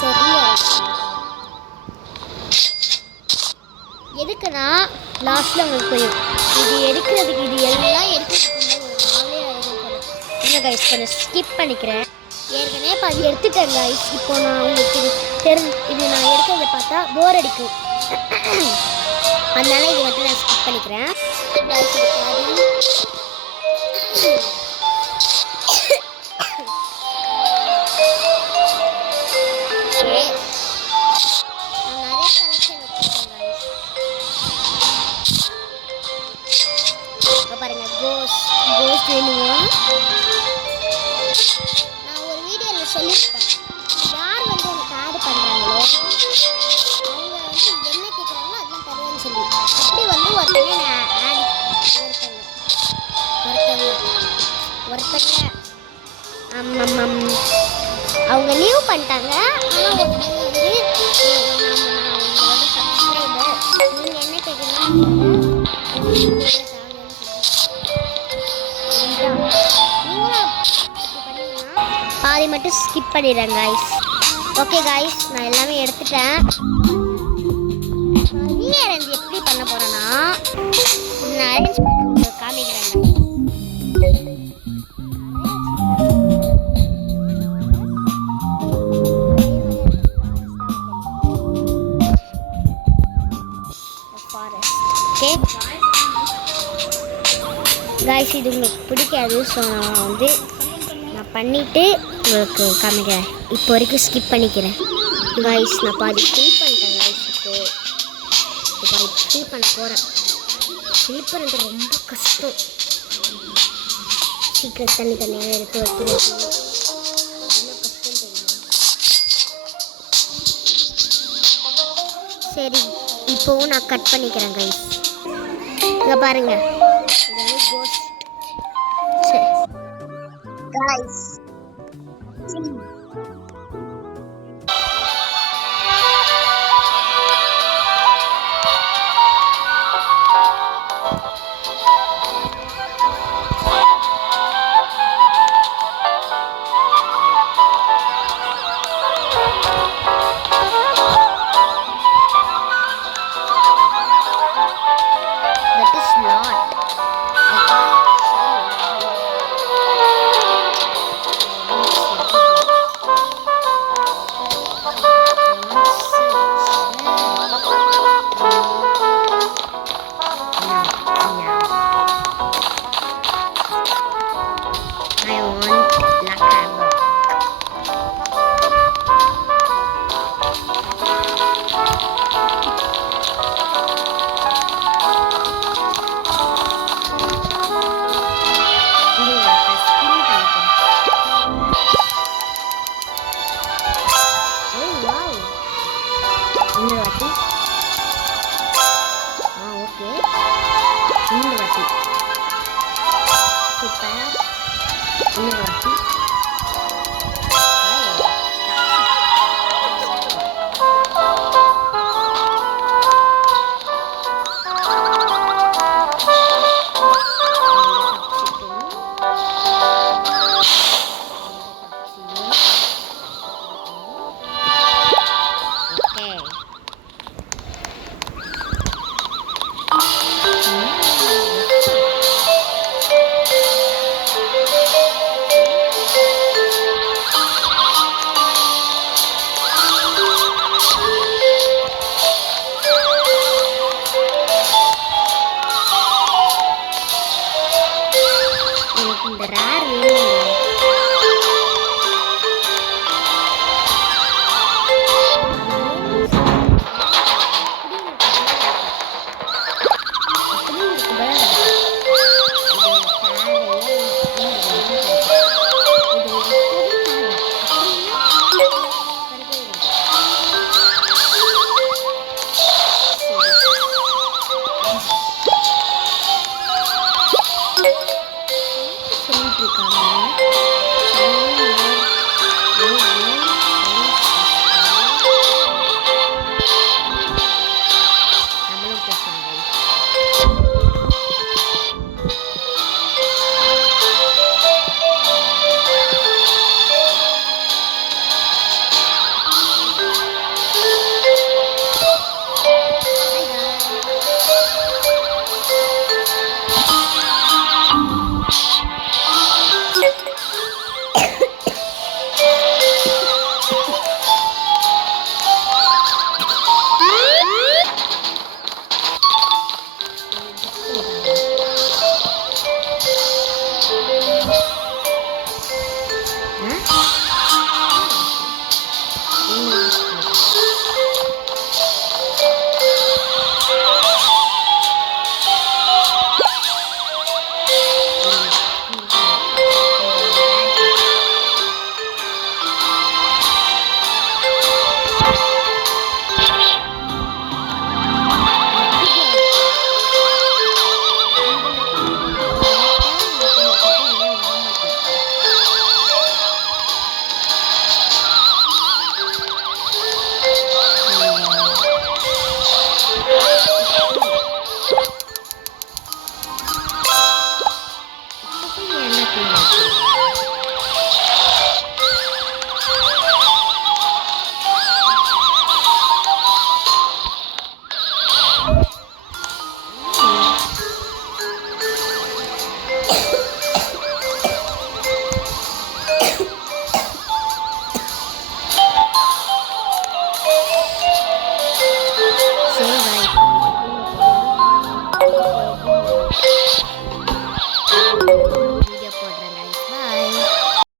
சரியா எதுக்குன்னா லாஸ்ட்ல உங்களுக்கு புரியும். இது எடுக்கிறதுக்கு இது எல்லாம் எடுக்கிறதுக்கு ஒரு 4 ஆயிரம் போல. இல்லை கைஸ் கொஞ்சம் ஸ்கிப் பண்ணிக்கிறேன். ஏற்கனவே பாதி எடுத்துட்டேன் கைஸ். இப்போ நான் உங்களுக்கு இது நான் எடுக்கிறத பார்த்தா போர் அடிக்கும். அதனால இது மட்டும் நான் ஸ்கிப் பண்ணிக்கிறேன். பாருங்க கோஸ்ட் வேணுமா? நான் ஒரு வீடியோவில் சொல்லியிருப்பேன், யார் வந்து எனக்கு ஆட் பண்ணுறாங்களோ அவங்க வந்து என்ன கேட்குறாங்களோ அதெல்லாம் தருவேன்னு சொல்லி. அப்படி வந்து ஒருத்தங்க அவங்க லீவ் பண்ணிட்டாங்க. ஆனால் ஒரு வந்து உங்களோட சப்ஸ்கிரைபர் நீங்கள் என்ன கேட்குறீங்கன்னா பாதி மட்டும் ஸ்கிப் பண்ணிடுறேன் கைஸ். ஓகே கைஸ், நான் எல்லாமே எடுத்துட்டேன். ரீஅரேஞ்ச் எப்படி பண்ண போறேன்னா நான் அரேஞ்ச் பண்ணி உங்களுக்கு காமிக்கிறேன். ஓகே கைஸ், இது உங்களுக்கு பிடிக்காது. ஸோ நான் பண்ணிவிட்டு உங்களுக்கு காமிக்கிறேன். இப்போ வரைக்கும் ஸ்கிப் பண்ணிக்கிறேன் கைஸ். நான் பாதி ஃபில் பண்ணிட்டேன் கைஸ். இப்போ பாதி ஃபில் பண்ண போகிறேன். ஃபில் பண்ணுறது ரொம்ப கஷ்டம். சீக்கிரம் தண்ணியாக எடுத்து வைக்கணும். ரொம்ப கஷ்டம் தெரியுமா? சரி, இப்போவும் நான் கட் பண்ணிக்கிறேன் கைஸ். இங்கே பாருங்கள், இது வந்து கோஸ்ட். சரி guys, see. That is not.